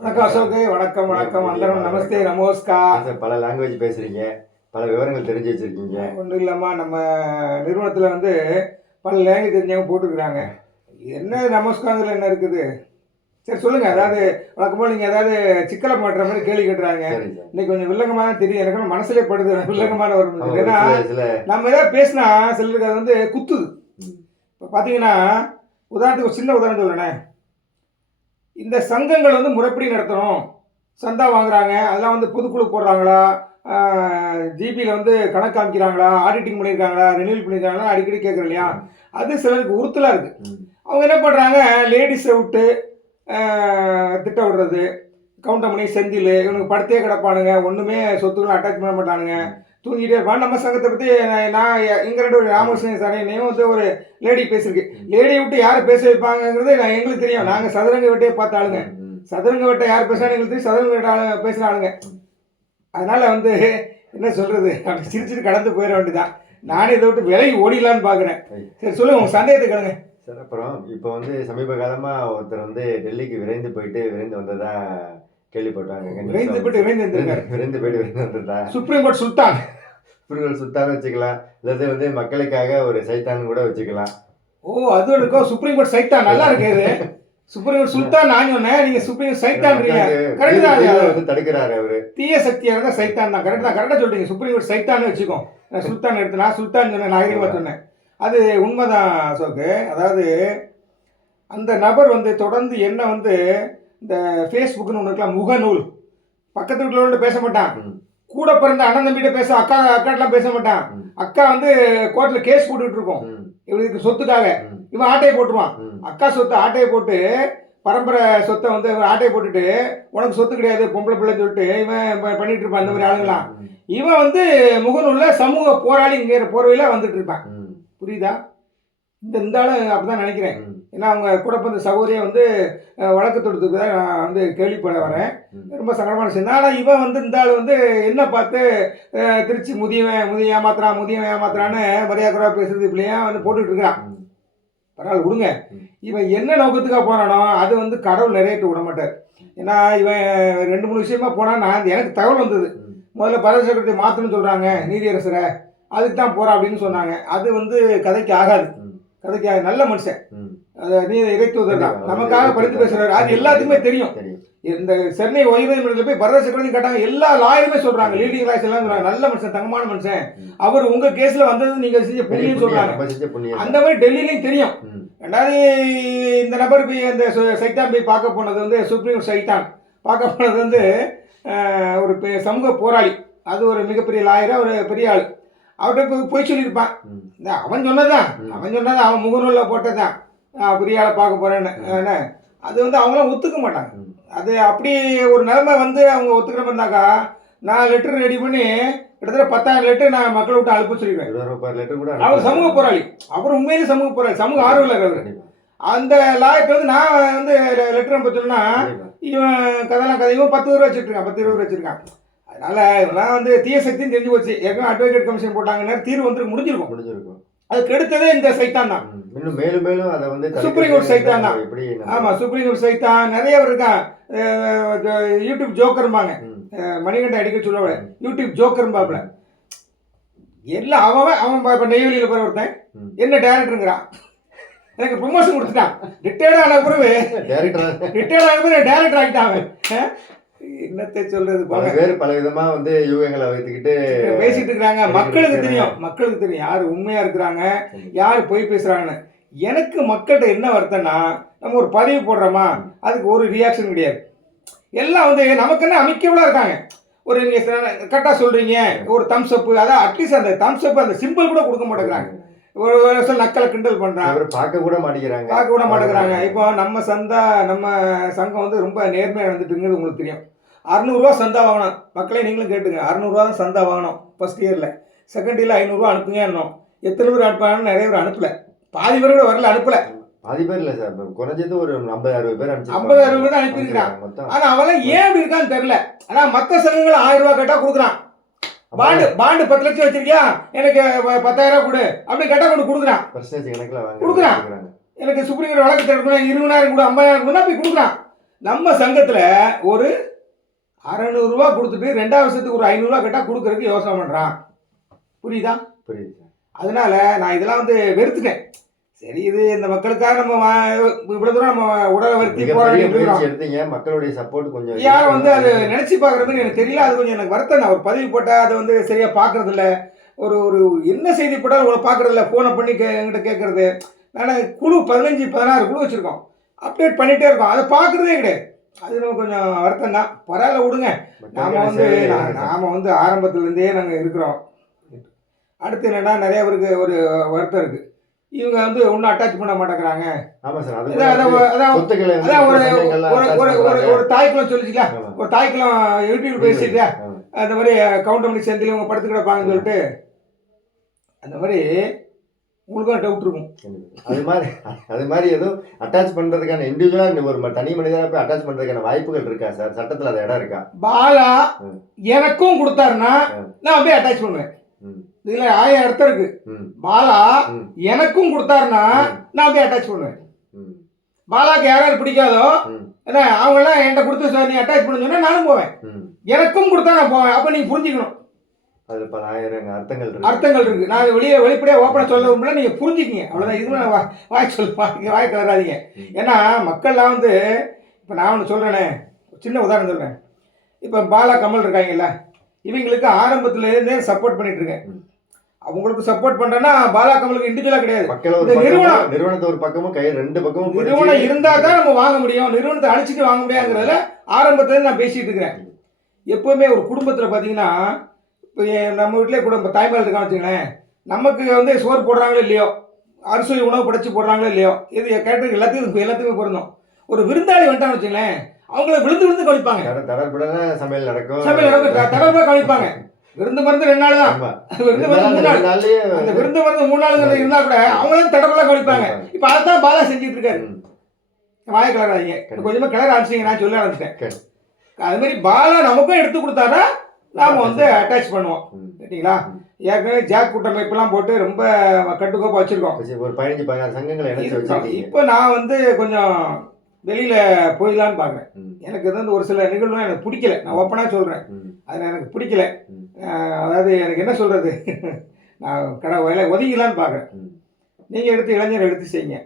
வணக்கம் அசோக். வணக்கம் வணக்கம் வந்தனம். நமஸ்தே நமஸ்கார். பல லாங்குவேஜ் பேசுறீங்க, பல விவரங்கள் தெரிஞ்சு வச்சிருக்கீங்க. ஒன்றும் இல்லாமா, நம்ம நிறுவனத்தில் வந்து பல லாங்குவேஜ் தெரிஞ்சவங்க போட்டுருக்குறாங்க. என்ன நமஸ்காரத்தில் என்ன இருக்குது? சரி சொல்லுங்க. அதாவது வழக்கம் போல் நீங்கள் ஏதாவது சிக்கலை மாட்டுற மாதிரி கேள்வி கேட்டுறாங்க. இன்னைக்கு கொஞ்சம் வில்லங்கமாக தான் தெரியும். எனக்கு மனசுலேயே படுது வில்லங்கமான ஒரு. ஏன்னா நம்ம ஏதாவது பேசினா சிலருக்கு அது வந்து குத்துது. இப்போ பார்த்தீங்கன்னா உதாரணத்துக்கு ஒரு சின்ன உதாரணம் சொல்கிறேனே. இந்த சங்கங்கள் வந்து முறைப்படி நடத்தணும். சந்தா வாங்குறாங்க, அதெல்லாம் வந்து பொதுக்குழு போடுறாங்களா, ஜிபியில் வந்து கணக்கு காமிக்கிறாங்களா, ஆடிட்டிங் பண்ணியிருக்காங்களா, ரெனியூல் பண்ணியிருக்காங்களா, அடிக்கடி கேட்குறோம் இல்லையா? அது சிலருக்கு உறுத்தலாக இருக்குது. அவங்க என்ன பண்ணுறாங்க, லேடிஸை விட்டு திட்ட விடுறது, கவுண்டமணி செந்தில் இவனுக்கு படுத்தே கிடப்பானுங்க, ஒன்றுமே சொத்துக்களை அட்டாச் பண்ண மாட்டானுங்க, தூங்கிட்டே இருப்பான். நம்ம சங்கத்தை பற்றி நான் இங்கே ரெண்டு ஒரு ராமகிருஷ்ணன் சார் என்னையும் வந்து ஒரு லேடி பேசியிருக்கு. லேடியை விட்டு யார் பேச வைப்பாங்கிறது எங்களுக்கு தெரியும். நாங்கள் சதுரங்க வெட்டையை பார்த்த ஆளுங்க. சதுரங்க வெட்டை யார் பேசுகிறான்னு எங்களுக்கு தெரியும். சதுரங்க வெட்டை பேசுகிற ஆளுங்க. அதனால் வந்து என்ன சொல்கிறது, அப்படி சிரிச்சுட்டு கடந்து போயிட வேண்டியதான். நானே இதை விட்டு விலகி ஓடிடலான்னு பார்க்குறேன். சரி சொல்லுங்கள், உங்கள் சந்தேகத்தை கேளுங்க சார். அப்புறம் இப்போ வந்து சமீப காலமாக ஒருத்தர் வந்து டெல்லிக்கு விரைந்து வந்ததா கேள்விப்பட்டாங்க. விரைந்து வந்ததா சுப்ரீம் கோர்ட் சுல்தான் வச்சுக்கலாம், இல்லாத வந்து மக்களுக்காக ஒரு சைத்தான் கூட வச்சுக்கலாம். ஓ, அது இருக்கோ. சுப்ரீம் கோர்ட் சைத்தான் நல்லா இருக்குது. சுப்ரீம் கோர்ட் சுல்தான் நான் சொன்னேன், நீங்க சுப்ரீம் சைத்தான் கரெக்ட் தான். தடுக்கிறாரு அவரு. தீய சக்தியாக இருந்தால் சைத்தான் தான். கரெக்டாக சொல்றீங்க. சுப்ரீம் கோர்ட் சைத்தான்னு வச்சுக்கோ. சுல்தான் எடுத்து நான் சுல்தான் சொன்னேன், நாகரிகமாக சொன்னேன். அது உண்மைதான் அசோக்கு. அதாவது அந்த நபர் வந்து தொடர்ந்து என்ன வந்து இந்த ஃபேஸ்புக்னு ஒன்று இருக்கலாம், முகநூல். பக்கத்து வீட்டில் பேச மாட்டான், கூட பிறந்த அண்ணன் தம்பிகிட்ட பேச அக்காட்டெலாம் பேச மாட்டான். அக்கா வந்து கோர்ட்டில் கேஸ் போட்டுக்கிட்டு இருக்கோம் இவனுக்கு சொத்துக்காக. இவன் ஆட்டையை போட்டுருவான். அக்கா சொத்து ஆட்டையை போட்டு, பரம்பரை சொத்தை வந்து ஆட்டையை போட்டுட்டு உனக்கு சொத்து கிடையாது பொம்பளை பிள்ளைன்னு சொல்லிட்டு இவன் பண்ணிட்டு இருப்பான். இந்த மாதிரி ஆளுங்களாம். இவன் வந்து முகநூலில் சமூக போராளிங்கிற போர்வையில் வந்துட்டு இருப்பான். புரியுதா? இந்த ஆளு அப்படிதான் நினைக்கிறேன். ஏன்னா அவங்க கூட பிறந்த சகோதரியை வந்து வழக்கு தொடுத்துக்கு தான் நான் வந்து கேள்விப்பட வரேன். ரொம்ப சங்கடமான விஷயம் தான். ஆனால் இவன் வந்து இந்த ஆள் வந்து என்ன பார்த்து திருச்சி முதியவன் ஏமாத்துறான்னு மரியாதை பேசுறது இப்படியா வந்து போட்டுட்டு இருக்கிறான். பரவாயில்ல விடுங்க. இவன் என்ன நோக்கத்துக்காக போனானோ அது வந்து கடவுள் நிறைவேற்ற விட மாட்டார். ஏன்னா இவன் 2-3 விஷயமா போனான். எனக்கு தகவல் வந்தது. முதல்ல பரத சக்கரத்தை மாற்றணும்னு சொல்கிறாங்க நீதியரசரை, அதுக்கு தான் போகிறான் அப்படின்னு சொன்னாங்க. அது வந்து கதைக்கு ஆகாது. நல்ல மனுஷன், இறைத்துவதர் தான், நமக்காக படித்து பேசுறாரு. அது எல்லாத்துக்குமே தெரியும். இந்த சென்னை உயர்நீதிமன்றத்தில் போய் பரத சக்கரவர்த்தி கேட்டாங்க. எல்லா லாயருமே சொல்றாங்க, லீடிங் லாயர்ஸ் எல்லாம் சொல்றாங்க, நல்ல மனுஷன், தங்கமான மனுஷன், அவர் உங்க கேஸ்ல வந்தது நீங்க செஞ்ச புண்ணியம் சொல்றாங்க. அந்த மாதிரி டெல்லியிலையும் தெரியும். ரெண்டாவது இந்த நபர் போய் அந்த சைத்தான் போய் பார்க்க போனது வந்து சுப்ரீம் சைத்தான் பார்க்க போனது வந்து ஒரு சமூக போராளி. அது ஒரு மிகப்பெரிய லாயரா, ஒரு பெரிய ஆள். அவர்கிட்ட போய் சொல்லியிருப்பான். அவன் சொன்னதான் அவன் முகநூலில் போட்டதான் பெரிய ஆளை பார்க்க போறேன்னு. அது வந்து அவங்களாம் ஒத்துக்க மாட்டாங்க. அது அப்படி ஒரு நிலைமை வந்து அவங்க ஒத்துக்கிற மாதிரினாக்கா நான் லெட்டர் ரெடி பண்ணி கிட்டத்தட்ட 10,000 லெட்டர் நான் மக்களை விட்டு அனுப்ப சொல்லிடுவேன். அவர் சமூக போராளி, அவர் உண்மையிலே சமூக போராளி, சமூக ஆர்வலர் அவர். அந்த லாயர்கிட்ட வந்து நான் வந்து லெட்டர் அனுப்ப சொன்னா இவன் கதையும் 10 ரூபா வச்சுருக்கான். அதனால இவெல்லாம் வந்து தீய சக்தின்னு தெரிஞ்சு போச்சு. ஏற்கனவே அட்வொகேட் கமிஷன் போட்டாங்கன்னா தீர்வு வந்து முடிஞ்சிருக்கும். அதுக்கு எடுத்ததே இந்த சைத்தான் தான். மேலும் அதை வந்து சுப்ரீம் கோர்ட் சைத்தான் தான். ஆமாம், சுப்ரீம் கோர்ட் சைத்தான் நிறைய இருக்கான். யூடியூப் ஜோக்கர்பாங்க, மணிகண்ட அடிக்க சொல்ல யூடியூப் ஜோக்கர்பாப்புல எல்லாம் அவன் இப்போ நெய்வேலியில் போகிற ஒருத்தன் என்ன டேரக்டருங்கிறான். எனக்கு ப்ரொமோஷன் கொடுத்துட்டான். ரிட்டையர்ட் ஆன பிறகு டேரக்டர் ஆகிட்டான் அவன். என்னத்தை சொல்றது, பல விதமா வந்து யூகங்களை வைத்துக்கிட்டு பேசிட்டு இருக்கிறாங்க. மக்களுக்கு தெரியும் யார் உண்மையா இருக்கிறாங்க, யார் பொய் பேசுறாங்கன்னு. எனக்கு மக்கள்கிட்ட என்ன வருத்தம்னா, நம்ம ஒரு பதிவு போடுறோமா, அதுக்கு ஒரு ரியாக்ஷன் கிடையாது. எல்லாம் வந்து நமக்கு என்ன அமைக்கவளா இருக்காங்க. ஒரு நீங்க கரெக்டா சொல்றீங்க, ஒரு தம்ஸ் அப், அதான் அட்லீஸ்ட் அந்த தம்ஸ் அப் அந்த சிம்பிள் கூட கொடுக்க மாட்டேங்கிறாங்க. ஒரு வருஷம் நக்கலை கிண்டல் பண்றாங்க, பார்க்க கூட மாட்டேங்கிறாங்க. இப்போ நம்ம சங்கம் வந்து ரொம்ப நேர்மையாக நடந்துட்டுங்கிறது உங்களுக்கு தெரியும். 600 ரூபா சந்தா வாங்கணும். மக்களே நீங்களும் கேட்டுங்க, 600 ரூபா தான் சந்தா வாங்கணும் ஃபர்ஸ்ட் இயரில். செகண்ட் இயரில் 500 ரூபா அனுப்புங்க. இன்னும் எத்தனை பேர் அனுப்பாங்கன்னு நிறைய பேர் அனுப்பல. பாதி பேர் கூட வரல, அனுப்பல. பாதி பேர் இல்லை சார், குறைஞ்சது ஒரு 50-60 பேர் 50-60 பேர் தான் அனுப்பியிருக்கிறான். ஆனால் அவெல்லாம் ஏன் அப்படி இருக்கான்னு தெரியல. ஆனால் மற்ற சங்கங்கள் 1000 ரூபா கேட்டால் கொடுக்குறான். பாண்டு 10 லட்சம் வச்சிருக்கியா, எனக்கு 10,000 கொடு அப்படி கேட்டால் கொடுக்குறான். எனக்கு சுப்ரீம் கோர்ட் வழக்கு எடுக்கணும், 20,000 கொடு, 50,000 கொடுனா போய் கொடுக்குறான். நம்ம சங்கத்துல ஒரு 600 ரூபா கொடுத்துட்டு 2வது வருஷத்துக்கு ஒரு 500 ரூபா கேட்டா கொடுக்கறதுக்கு யோசனை பண்றான். புரியுதா? புரியுது சார். அதனால நான் இதெல்லாம் வந்து வெறுத்துட்டேன். சரி, இது இந்த மக்களுக்காக நம்ம இவ்வளவு தூரம் நம்ம உடலை வருத்தி மிகப்பெரிய போராடிட்டு முயற்சி இருக்கிறோம். எடுத்தீங்க. மக்களுடைய சப்போர்ட் கொஞ்சம் யாரும் வந்து அது நினைச்சு பார்க்கறதுன்னு எனக்கு தெரியல. அது கொஞ்சம் எனக்கு வருத்தம் தான். ஒரு பதிவு போட்டா அதை வந்து சரியா பார்க்கறது இல்ல. ஒரு ஒரு என்ன செய்தி போட்டாலும் உங்களை பார்க்கறது இல்ல. ஃபோனை பண்ணி என்கிட்ட கேட்கறது. நான் குழு 15, 16 குழு வச்சிருக்கோம். அப்டேட் பண்ணிட்டே இருக்கோம். அதை பார்க்கறதே கிடையாது. அது நம்ம கொஞ்சம் வருத்தம் தான். பரவாயில்ல விடுங்க. நாம வந்து ஆரம்பத்துல இருந்தே நாங்க இருக்கிறோம். அடுத்து என்னன்னா நிறைய பேருக்கு ஒரு வருத்தம் இருக்கு. இவங்க வந்து ஒன்றும் அட்டாச் பண்ண மாட்டேங்கிறாங்க. ஆமா சார். அது அதான் சொத்துக்களை வந்து அதான் ஒரு பசங்கள்லாம் ஒரு attach ஒரு ஒரு பண்றாங்க. ஒரு தாய்க்குளம் சொல்லிச்சுல, ஆமா. ஒரு தாய்க்குளம் யூடியூப் பேசிட்டு ஆமா. அந்த மாதிரி கவுண்டர் பண்ணி சேர்ந்து இவங்க படுத்து கிடப்பாங்கன்னு சொல்லிட்டு அந்த மாதிரி உங்களுக்கும் டவுட் இருக்கும். அது மாதிரி ஏதோ அட்டாச் பண்றதுக்கான இண்டிவிஜுவலா ஒரு தனி மனிதனா போய் அட்டாச் பண்றதுக்கான வாய்ப்புகள் இருக்கா சார்? சட்டத்துல அது இடம் இருக்கா? பாலா எனக்கும் கொடுத்தாருன்னா நான் போய் அட்டாச் பண்ணுவேன். இதுல 1000 அர்த்தம் இருக்கு. பாலா எனக்கும் கொடுத்தாருன்னா நான் போய் அட்டாச் பண்ணுவேன். பாலாக்கு யாராவது பிடிக்காதோ என்ன அவங்க எல்லாம் என்கிட்ட கொடுத்து நீ அட்டாச் பண்ண சொன்னா நானும் போவேன். எனக்கும் கொடுத்தா நான் போவேன். அப்ப நீங்க புரிஞ்சுக்கணும். அது பல 1000 அர்த்தங்கள் இருக்கு. நான் வெளிப்படையா ஓப்பனா சொல்ல விரும்பல. நீங்க புரிஞ்சுக்கிங்க. அவ்வளவுதான். இதுவும் வாய் கலராதீங்க. ஏன்னா மக்கள்லாம் வந்து இப்ப நான் ஒன்று சொல்றேனே, சின்ன உதாரணம் சொல்றேன். இப்ப பாலா கமல் இருக்காங்கல்ல, இவங்களுக்கு ஆரம்பத்துல இருந்தே சப்போர்ட் பண்ணிட்டு இருக்கேன். அவங்களுக்கு சப்போர்ட் பண்றேன்னா பாலா கமலுக்கு இண்டிவிஜுவலா கிடையாது. நிறுவனத்தை ஒரு பக்கமும் கை 2 பக்கமும் நிறுவனம் இருந்தா தான் நம்ம வாங்க முடியும். நிறுவனத்தை அழிச்சிட்டு வாங்க முடியாங்கிறதுல ஆரம்பத்துல நான் பேசிட்டு இருக்கிறேன். எப்பவுமே ஒரு குடும்பத்துல பாத்தீங்கன்னா, இப்போ நம்ம வீட்டிலே கூட தாய்மார்கள் இருக்கான்னு வச்சுங்களேன், நமக்கு வந்து சோறு போடுறாங்களோ இல்லையோ, அரிசி உணவு படைச்சு போடுறாங்களோ இல்லையோ, இது கேட்டதுக்கு எல்லாத்துக்குமே பொருந்தும். ஒரு விருந்தாளி வந்துட்டான்னு வச்சுங்களேன், அவங்கள விழுந்து கவனிப்பாங்க. சமையல் நடக்கும். தடவை கவனிப்பாங்க. விருந்து மருந்து 2 நாள் தான். விருந்து மருந்து 3 நாள். அந்த விருந்து மருந்து 3 நாள் இருந்தா கூட அவங்களும் தடவை கவனிப்பாங்க. இப்ப அதான் பாலா செஞ்சுட்டு இருக்காரு. வாய கலராதீங்க. கொஞ்சமா கிளற ஆரம்பிச்சிங்க. நான் சொல்ல ஆரம்பிச்சிட்டேன். அது மாதிரி பாலா நமக்கும் எடுத்து கொடுத்தாரா நாம வந்து அட்டாச் பண்ணுவோம். சரிங்களா? ஏற்கனவே ஜாக் கூட்டமைப்பெல்லாம் போட்டு ரொம்ப கட்டுக்கோப்பா வச்சிருக்கோம். ஒரு 15-16 சங்கங்களை இணைச்சு வச்சிருக்கீங்க. இப்போ நான் வந்து கொஞ்சம் வெளியில போயிடலான்னு பார்க்குறேன். எனக்கு வந்து ஒரு சில நிகழ்வுலாம் எனக்கு பிடிக்கல. நான் ஓப்பனாக சொல்கிறேன். அது எனக்கு பிடிக்கல. அதாவது எனக்கு என்ன சொல்கிறது, நான் ஒதுங்கலான்னு பார்க்குறேன். நீங்கள் இளைஞர் எடுத்து செய்யுங்க.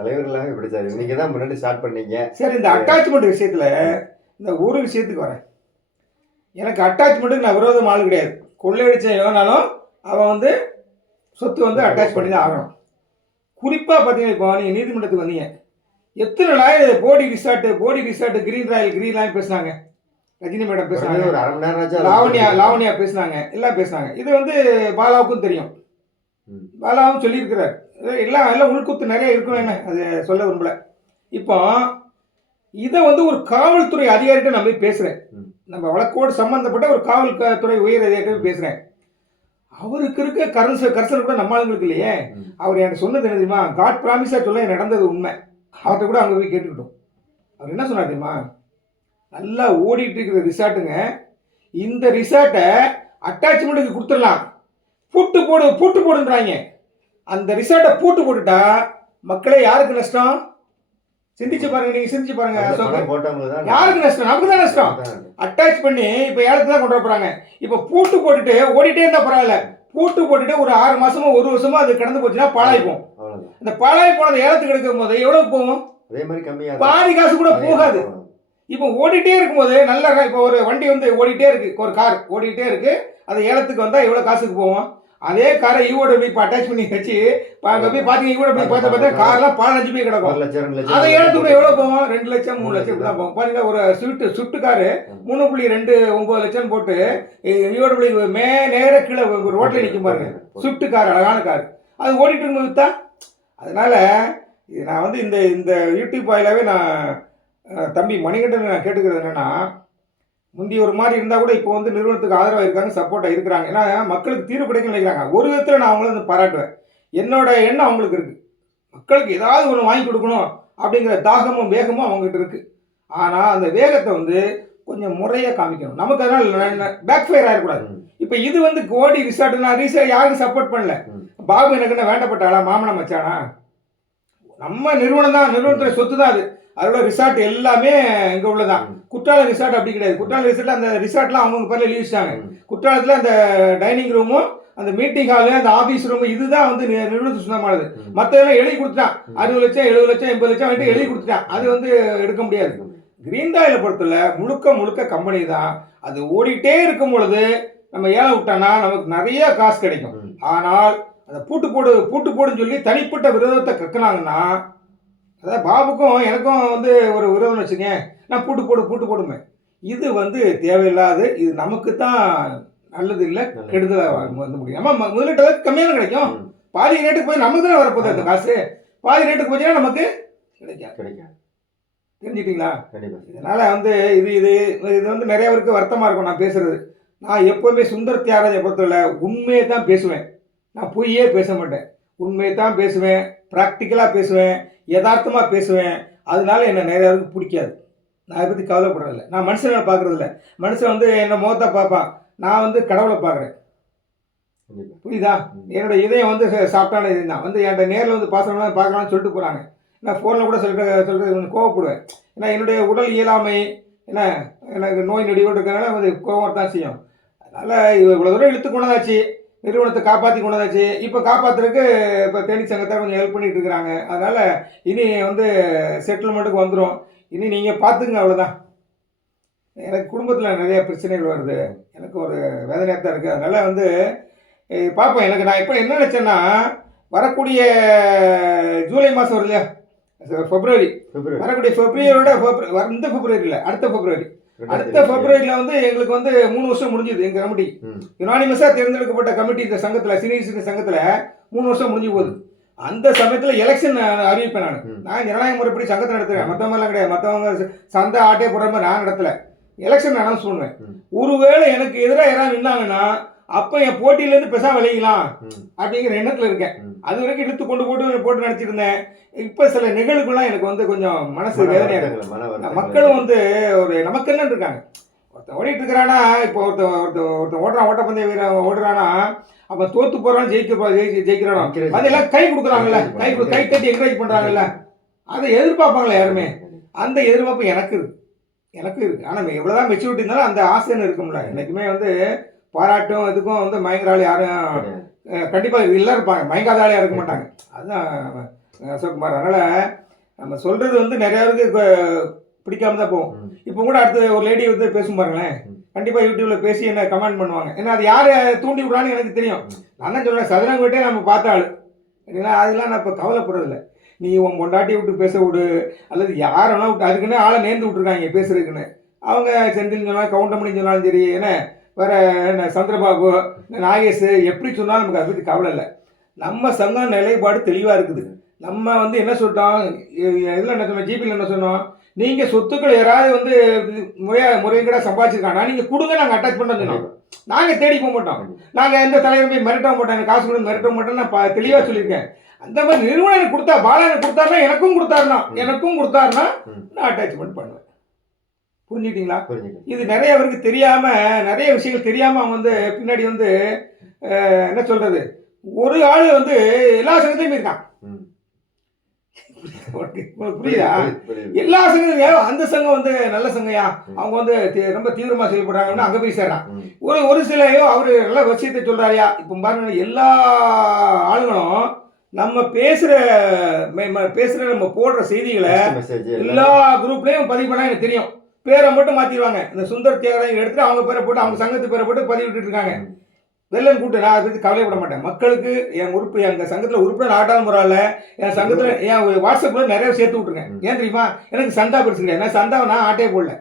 தலைவர்களாக இப்படி சார் நீங்கள் தான் முன்னாடி ஸ்டார்ட் பண்ணீங்க. சரி, இந்த அட்டாச்மெண்ட் விஷயத்தில் இந்த ஒரு விஷயத்துக்கு வரேன். எனக்கு அட்டாச்மெண்ட்டுக்கு நான் விரோதம் ஆள் கிடையாது. கொள்ளையடிச்ச எவனாலும் அவன் வந்து சொத்து வந்து அட்டாச் பண்ணி தான் ஆகணும். குறிப்பாக பார்த்தீங்கன்னா, இப்போ நீங்கள் நீதிமன்றத்துக்கு வந்தீங்க, எத்தனை லாயர் போடி ரிசார்ட் கிரீன் ராயல் பேசினாங்க. ரஜினி மேடம் பேசினாங்க. ஒரு 1/2 மணி நேரம் லாவண்யா பேசினாங்க. எல்லாம் பேசினாங்க. இது வந்து பாலாவுக்கும் தெரியும். பாலாவும் சொல்லியிருக்கிறார். எல்லாம் உள்குத்து நிறைய இருக்கணும். என்ன அது சொல்ல விரும்பல. இப்போ இதை வந்து ஒரு காவல்துறை அதிகாரிகிட்ட நான் போய் பேசுகிறேன். நம்ம வழக்கோடு சம்பந்தப்பட்ட ஒரு காவல்துறை உயர் அதிகாரிகிட்ட பேசுகிறேன். அவருக்கு இருக்க கரசல் கூட நம்ம ஆளுங்களுக்கு இல்லையே. அவர் என்கிட்ட சொன்னது என்ன தெரியுமா? காட் ப்ராமிஸாக சொல்ல நடந்தது உண்மை. அவர்கிட்ட கூட அங்கே போய் கேட்டுக்கிட்டோம். அவர் என்ன சொன்னார் தெரியுமா? நல்லா ஓடிட்டு இருக்கிற ரிசார்ட்டுங்க, இந்த ரிசார்ட்டை அட்டாச்மெண்ட்டுக்கு கொடுத்துடலாம், பூட்டு போடுன்றாங்க. அந்த ரிசார்ட்டை பூட்டு போட்டுட்டா மக்களே யாருக்கு நஷ்டம்? சிந்திச்சு பாருங்க. நீங்க சிந்திச்சு பாருங்க. யாருக்கு நஷ்டம்? நமக்கு தான் நஷ்டம். அட்டாச் பண்ணி இப்ப ஏலத்துல தான் கொண்டு வரப்போறாங்க. இப்ப பூட்டு போட்டுட்டு ஓடிட்டே இருந்தா பரவாயில்ல. பூட்டு போட்டுட்டு ஒரு 6 மாசமோ 1 வருஷமோ அது கடந்து போச்சுன்னா பாழாய்ப்போம். அந்த பாழாய் போனது ஏலத்துக்கு எடுக்கும் போது எவ்வளவு போகும்? அதே மாதிரி கம்மியா பாதி காசு கூட போகாது. இப்போ ஓடிட்டே இருக்கும்போது நல்ல இப்போ ஒரு வண்டி வந்து ஓடிட்டே இருக்கு, ஒரு கார் ஓடிட்டே இருக்கு, அது ஏலத்துக்கு வந்தா எவ்வளவு காசுக்கு போவோம்? அதே காரை ஈவோட போய் அட்டாச் பண்ணி வச்சு போய் பாத்தீங்க, ஈவோட போய் பார்த்தா கார்லாம் 15 போய் கிடக்கும். அதை ஏலத்துக்கு எவ்வளவு போவோம்? 2 லட்சம் 3 லட்சம் தான் போகும். பாருங்க, ஒரு சுட்டு காரு 3.29 லட்சம் போட்டு ஈவோட போய் நேர கீழே ரோட்ல நிற்கும் பாருங்க. சுட்டு கார், அழகான கார், அது ஓடிட்டு இருக்கும்போது தான். அதனால நான் வந்து இந்த யூடியூப் வாயிலாவே நான் தம்பி மணிகண்டன் நான் கேட்டுக்கிறது என்னன்னா, முந்தி ஒரு மாதிரி இருந்தால் கூட இப்போ வந்து நிறுவனத்துக்கு ஆதரவாக இருக்காங்க, சப்போர்ட்டாக இருக்கிறாங்க. ஏன்னா மக்களுக்கு தீர்வு கிடைக்கும் நினைக்கிறாங்க. ஒரு விதத்தில் நான் அவங்கள வந்து பாராட்டுவேன். என்னோட எண்ணம் அவங்களுக்கு இருக்குது. மக்களுக்கு ஏதாவது ஒன்று வாங்கி கொடுக்கணும் அப்படிங்கிற தாகமும் வேகமும் அவங்ககிட்ட இருக்குது. ஆனால் அந்த வேகத்தை வந்து கொஞ்சம் முறையாக காமிக்கணும். நமக்கு அதனால் பேக் ஃபயர் ஆகிடக்கூடாது. இப்போ இது வந்து கோடி ரிசார்ட், நான் யாருக்கும் சப்போர்ட் பண்ணல. பாபு எனக்கு என்ன வேண்டப்பட்டாளா? மாமனா மச்சானா? நம்ம நிறுவனம் தான், நிறுவனத்துடைய சொத்து தான் அது. அதோட ரிசார்ட் எல்லாமே இங்கே உள்ளதான். குற்றாலம் ரிசார்ட் அப்படி கிடையாது. குற்றாலம் ரிசார்ட்ல அந்த ரிசார்ட்லாம் அவங்கவுங்க பேரில் எழுதிச்சிட்டாங்க. குற்றாலத்தில் அந்த டைனிங் ரூமும் அந்த மீட்டிங் ஹாலு அந்த ஆஃபீஸ் ரூம் இதுதான் வந்து நிறுவனத்துக்கு சொந்தமானது. மற்றதெல்லாம் எழுதி கொடுத்துட்டான். 60 லட்சம் 70 லட்சம் 80 லட்சம் வந்துட்டு எழுதி கொடுத்துட்டான். அது வந்து எடுக்க முடியாது. கிரீன் ராயலை பொறுத்தல முழுக்க முழுக்க கம்பெனி தான். அது ஓடிட்டே இருக்கும் பொழுது நம்ம ஏலம் விட்டோன்னா நமக்கு நிறைய காசு கிடைக்கும். ஆனால் அதை பூட்டு போடுன்னு சொல்லி தனிப்பட்ட விரோதத்தை கக்குனாங்கன்னா, அதாவது பாபுக்கும் எனக்கும் வந்து ஒரு விரோதம் வச்சுங்க, நான் பூட்டு போடுமே. இது வந்து தேவையில்லாது. இது நமக்கு தான் நல்லது இல்லை, கெடுதலாக வந்து முடியும். நம்ம முதலீட்டு கம்மியான கிடைக்கும். பாதி ரேட்டுக்கு போய் நமக்கு தானே வரப்போகுது அந்த காசு. பாதி ரேட்டுக்கு போச்சுன்னா நமக்கு கிடைக்காது. தெரிஞ்சுக்கிட்டீங்களா? இதனால வந்து இது இது இது வந்து நிறைய பேருக்கு வருத்தமாக இருக்கும் நான் பேசுறது. நான் எப்போவுமே சுந்தர் தியாகராஜை பொறுத்தவரை உண்மையை தான் பேசுவேன். நான் பொய்யே பேச மாட்டேன். உண்மையை தான் பேசுவேன், ப்ராக்டிக்கலாக பேசுவேன், யதார்த்தமாக பேசுவேன். அதனால என்னை நிறைய பேருக்கு பிடிக்காது. நான் அதை பற்றி கவலைப்படுறதில்ல. நான் மனுஷனை பார்க்குறதில்ல. மனுஷன் வந்து என்னை முகத்தை பார்ப்பான். நான் வந்து கடவுளை பார்க்குறேன். புரியுதா? என்னோட இதயம் வந்து சாப்பிட்டான இது தான் வந்து என்கிட்ட நேரில் வந்து பாசனம் பார்க்கலாம்னு சொல்லிட்டு போகிறாங்க. நான் ஃபோனில் கூட சொல்கிறது கொஞ்சம் கோவப்படுவேன். ஏன்னா என்னுடைய உடல் இயலாமை, என்ன எனக்கு நோய் நொடியோடு இருக்கிறனால அது கோவம் தான் செய்யும். அதனால் இவ்வளோ தூரம் இழுத்து கொண்டதாச்சு, நிறுவனத்தை காப்பாற்றி கொண்டதாச்சு. இப்போ காப்பாற்றுறதுக்கு இப்போ தேனி சங்கத்தை கொஞ்சம் ஹெல்ப் பண்ணிகிட்டு இருக்கிறாங்க. அதனால் இனி வந்து செட்டில்மெண்ட்டுக்கு வந்துடும். இனி நீங்கள் பார்த்துங்க, அவ்வளோதான். எனக்கு குடும்பத்தில் நிறைய பிரச்சனைகள் வருது. எனக்கு ஒரு வேதனையாக தான் இருக்குது. அதனால் வந்து பார்ப்போம். எனக்கு நான் இப்போ என்ன நினச்சேன்னா, வரக்கூடிய ஜூலை மாதம் வருது இல்லையா, பிப்ரவரி, வரக்கூடிய பிப்ரவரியோட இந்த பிப்ரவரி இல்லை, அடுத்த பிப்ரவரியில் வந்து எங்களுக்கு வந்து 3 வருஷம் முடிஞ்சுது. எங்கள் கமிட்டி யுனானிமஸாக தேர்ந்தெடுக்கப்பட்ட கமிட்டி இந்த சங்கத்தில், சீனியர் சங்கத்தில் 3 வருஷம் முடிஞ்சு போகுது. அந்த சமயத்தில் எலெக்ஷன் அறிவிப்பேன். நான் ஜனநாயக முறைப்படி சங்கத்தை நடத்துகிறேன். மற்றவங்கலாம் கிடையாது. மற்றவங்க சந்தை ஆட்டே போடுற மாதிரி நான் நடத்தலை. எலெக்ஷன் அனௌன்ஸ் பண்ணுவேன். ஒருவேளை எனக்கு எதிராக யாராவது நின்னாங்கன்னா அப்போ என் போட்டியிலேருந்து பெருசாக விளையலாம் அப்படிங்கிற எண்ணத்தில் இருக்கேன். அது வரைக்கும் இழுத்து போட்டு நடத்திட்டு இருந்தேன். இப்போ சில நிகழ்வுகள்லாம் எனக்கு வந்து கொஞ்சம் மனசு வேதனையாக இருக்கு. மக்களும் வந்து ஒரு நமக்கு என்ன இருக்காங்க, ஒருத்தன் ஓடிட்டு இருக்கிறானா, இப்போ ஒருத்தன் ஓடுறான், ஓட்டப்பந்தய வீரன் ஓடுறானா, அப்போ தோத்து போகிறான்னு ஜெயிக்கிறானோ அது எல்லாம் கை கொடுக்குறாங்கல்ல, கை தட்டி என்கரேஜ் பண்ணுறாங்கல்ல, அதை எதிர்பார்ப்பாங்களே யாருமே. அந்த எதிர்பார்ப்பு எனக்கு இருக்கு. ஆனால் எவ்வளோதான் மெச்சூரிட்டி இருந்தாலும் அந்த ஆசைன்னு இருக்கும்ல. என்றைக்குமே வந்து பாராட்டும் இதுக்கும் வந்து மயங்கர ஆள் யாரும் கண்டிப்பாக இல்லை இருப்பாங்க. மயங்காத ஆளையாக இருக்க மாட்டாங்க. அதுதான் அசோக்குமார். அதனால் நம்ம சொல்கிறது வந்து நிறையா பேருக்கு பிடிக்காம தான் போகும். இப்போ கூட அடுத்து ஒரு லேடி வந்து பேசும் பாருங்களேன், கண்டிப்பாக யூடியூப்பில் பேசி என்ன கமெண்ட் பண்ணுவாங்க. ஏன்னா அது யார் தூண்டி விட்றான்னு எனக்கு தெரியும். நான் தான் சொல்கிறேன், சதுரங்கோட்டே நம்ம பார்த்த ஆள். ஏன்னா அதெல்லாம் நான் இப்போ கவலைப்படுறதில்ல. நீ உன் பொண்டாட்டி விட்டு பேச விடு, அல்லது யாரெல்லாம் விட்டு அதுக்குன்னு ஆளை நேர்ந்து விட்டுருக்காங்க பேசுறதுக்குன்னு. அவங்க செந்தில் சொன்னாலும் கவுண்டமணி சொன்னாலும் சரி, என்ன வேறு என்ன சந்திரபாபு, நாகேஷ், எப்படி சொன்னாலும் நமக்கு அதை பற்றி கவலை இல்லை. நம்ம சங்கம் நிலைப்பாடு தெளிவாக இருக்குது. நம்ம வந்து என்ன சொல்லிட்டோம், இதில் என்ன சொன்னோம், ஜிபியில் என்ன சொன்னோம், நீங்கள் சொத்துக்கள் யாராவது வந்து முறையீடாக சம்பாதிச்சிருக்காங்கன்னா நீங்கள் கொடுங்க, நாங்கள் அட்டாச் பண்ணோம் சொன்னோம். நாங்கள் தேடி போக மாட்டோம். நாங்கள் எந்த தலைவர் போய் மிரட்ட மாட்டோம், எனக்கு காசு கொடுத்து மிரட்ட மாட்டோம். நான் தெளிவாக சொல்லியிருக்கேன். அந்த மாதிரி நிறுவனம் கொடுத்தா, பாலாஎனக்கு கொடுத்தாருன்னா எனக்கும் கொடுத்தாருன்னா நான் அட்டாச்மெண்ட் பண்ணுவேன். புரிஞ்சுக்கிட்டீங்களா? இது நிறைய பேருக்கு தெரியாமல், நிறைய விஷயங்கள் தெரியாமல் அவங்க வந்து பின்னாடி வந்து என்ன சொல்கிறது, ஒரு ஆள் வந்து எல்லா சங்கத்தையும் இருக்கான். புரியுதா? எல்லா சங்கத்தையும் அந்த சங்கம் வந்து நல்ல சங்கையா, அவங்க வந்து ரொம்ப தீவிரமாக செயல்படுறாங்கன்னா அங்கே போய் சேர்றான். ஒரு சிலையோ அவர் நல்ல விஷயத்தை சொல்கிறாரியா. இப்போ பாருங்க, எல்லா ஆளுங்களும் நம்ம பேசுகிற நம்ம போடுற செய்திகளை எல்லா குரூப்லேயும் பதிவு பண்ணால் எனக்கு தெரியும். பேரை மட்டும் மாற்றிடுவாங்க. இந்த சுந்தர் தியாகராஜன் எடுத்துட்டு அவங்க பேரை போட்டு, அவங்க சங்கத்து பேரை போட்டு பதிவிட்டு இருக்காங்க. வெள்ளன் கூட்டு. நான் அதை பற்றி கவலைப்பட மாட்டேன். மக்களுக்கு என் எங்கள் சங்கத்தில் உறுப்பினர் ஆட்டாத முறையில் என் சங்கத்தில் என் வாட்ஸ்அப்பில் நிறைய சேர்த்து விட்ருங்க. ஏன் தெரியுமா? எனக்கு சந்தா பெருசு கிடையாது. நான் சந்தாவை நான் ஆட்டே போடல.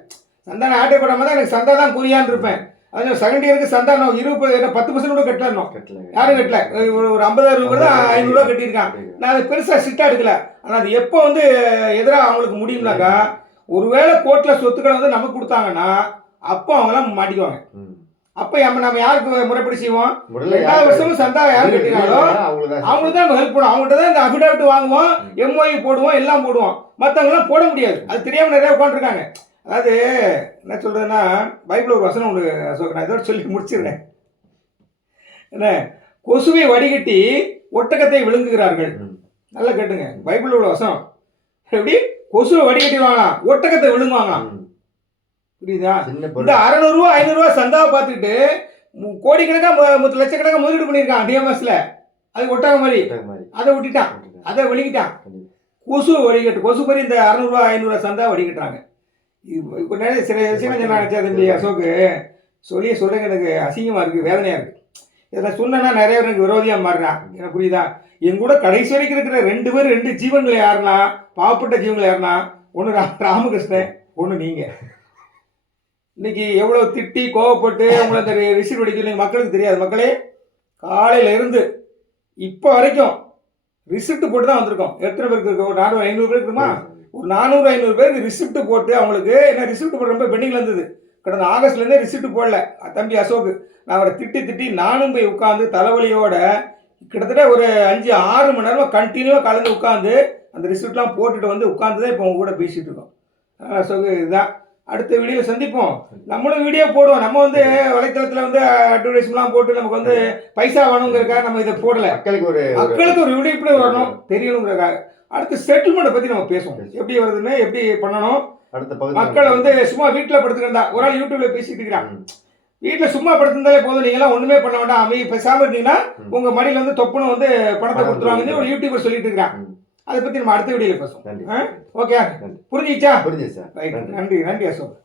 சந்தா நான் ஆட்டே போடாமல் தான் எனக்கு சந்தா தான் குறியான்னு இருப்பேன். அதனால செகண்ட் இயருக்கு சந்தா நான் 10% கூட கட்டலாம். யாரும் கட்டல. ஒரு 50,000 ரூபாய் தான் 500 ரூபா கட்டியிருக்கான். நான் அதை பெருசாக ஸ்ட்ரிக்டாக எடுக்கல. ஆனால் அது எப்போ வந்து எதிராக அவங்களுக்கு முடியும்னாக்கா, ஒருவேளை கோர்ட்டில் சொத்துக்களை வந்து நமக்கு கொடுத்தாங்கன்னா அப்போ அவங்களாம் மாட்டிக்குவாங்க. அப்போ நம்ம யாருக்கு முறைப்படி செய்வோம்? எல்லா வருஷமும் சந்தா யார் கட்டினாங்களோ அவங்களுக்கு தான் நம்ம ஹெல்ப் பண்ணுவோம். அவங்கள்ட்ட தான் இந்த அஃபிடேவிட் வாங்குவோம், எம்ஓஐ போடுவோம், எல்லாம் போடுவோம். மற்றவங்களாம் போட முடியாது. அது தெரியாமல் நிறைய உட்காந்துருக்காங்க. அதாவது என்ன சொல்கிறதுன்னா, பைபிள் ஒரு வசனம் ஒன்று அசோக், நான் இதோட சொல்லி முடிச்சிடுறேன். என்ன, கொசுவை வடிகட்டி ஒட்டகத்தை விழுங்குகிறார்கள். நல்லா கேட்டுங்க, பைபிள் உள்ள வசனம். எப்படி? கொசுவை வடிகட்டிடுவாங்களாம், ஒட்டகத்தை விழுங்குவாங்களாம். ம். புரியுதா? சின்ன இந்த பொருள் 600 ரூபா 500 ரூபா சந்தாவை பார்த்துக்கிட்டு கோடிக்கணக்கா லட்சக்கணக்கா முதலீடு பண்ணியிருக்கான் டிஎம்எஸ்ல. அது ஒட்டகம் மாதிரி. மாதிரி அதை விட்டுட்டான், அதை விழுங்கிட்டான். கொசு வடிகட்டு கொசு மாதிரி இந்த 600 ரூபா 500 ரூபா சந்தா வடிகட்டுறாங்க. இப்போ நிறைய சில விஷயங்கள் சொன்னா நினைச்சா தம்பி அசோக்கு சொல்லுங்க, எனக்கு அசிங்கமா இருக்கு, வேதனையா இருக்கு. இதை சொன்னா நிறைய பேர் எனக்கு விரோதியா மாறுறான். எனக்கு புரியுதா? என் கூட கடைசி வரைக்கும் இருக்கிற 2 பேர் 2 ஜீவன்கள் யாருன்னா, பாவப்பட்ட ஜீவன்கள் யாருன்னா, ஒன்று ராமகிருஷ்ணன், ஒன்று நீங்க. இன்னைக்கு எவ்வளவு திட்டி கோவப்பட்டு உங்களை அந்த ரிசீவ் அடிக்கல மக்களுக்கு தெரியாது. மக்களே, காலையில இருந்து இப்போ வரைக்கும் ரிசிப்ட் போட்டு தான் வந்திருக்கோம். எத்தனை பேருக்கு இருக்கு? ஒரு 400 500 பேருக்கு இருக்குமா? ஒரு 400 500 பேருக்கு ரிசிப்ட் போட்டு அவங்களுக்கு என்ன ரிசிப்ட் போட்டு ரொம்ப பெண்டிங்ல இருந்தது. கடந்த ஆகஸ்ட்லேருந்தே ரிசிப்ட் போடல தம்பி அசோக். நான் அவரை திட்டி நானும் போய் உட்காந்து தலைவலியோட கிட்டத்தட்ட ஒரு 5-6 மணி நேரமாக கண்டினியூவாக கலந்து உட்காந்து அந்த ரிசிப்ட்லாம் போட்டுட்டு வந்து உட்காந்து தான் இப்போ உங்க கூட பேசிகிட்டு இருக்கோம். அசோக், இதுதான். அடுத்த வீடியோ சந்திப்போம். நம்மளும் வீடியோ போடுவோம். நம்ம வந்து வலைத்தளத்தில் வந்து அட்வர்டைஸ்மெண்ட்லாம் போட்டு நமக்கு வந்து பைசா வேணுங்கிறதுக்காக நம்ம இதை போடலை. மக்களுக்கு ஒரு வீடியோ இப்படி வரணும் தெரியணுங்கிறதுக்காக. அடுத்து செட்டில்மெண்ட்டை பற்றி நம்ம பேசுவோம். எப்படி வருதுன்னு, எப்படி பண்ணணும். மக்களை வந்து சும்மா வீட்டில் படுத்துக்கிறதா. ஒரு ஆள் யூடியூப்ல பேசிட்டு இருக்கிறான். வீட்டில் சும்மா படுத்திருந்தாலே போதும், நீங்களாம் ஒன்றுமே பண்ண வேண்டாம், அமைதி பேசாமல் இருந்தீங்கன்னா உங்கள் மடியில் வந்து தொப்புன்னு வந்து பணத்தை கொடுத்துருவாங்கன்னு ஒரு யூடியூபர் சொல்லிட்டு இருக்கிறான். அதை பற்றி நம்ம அடுத்த வீடியோவில் பேசுவோம். ஓகே, புரிஞ்சிச்சா? புரிஞ்சுச்சு சார். ரைட், நன்றி அசோக்.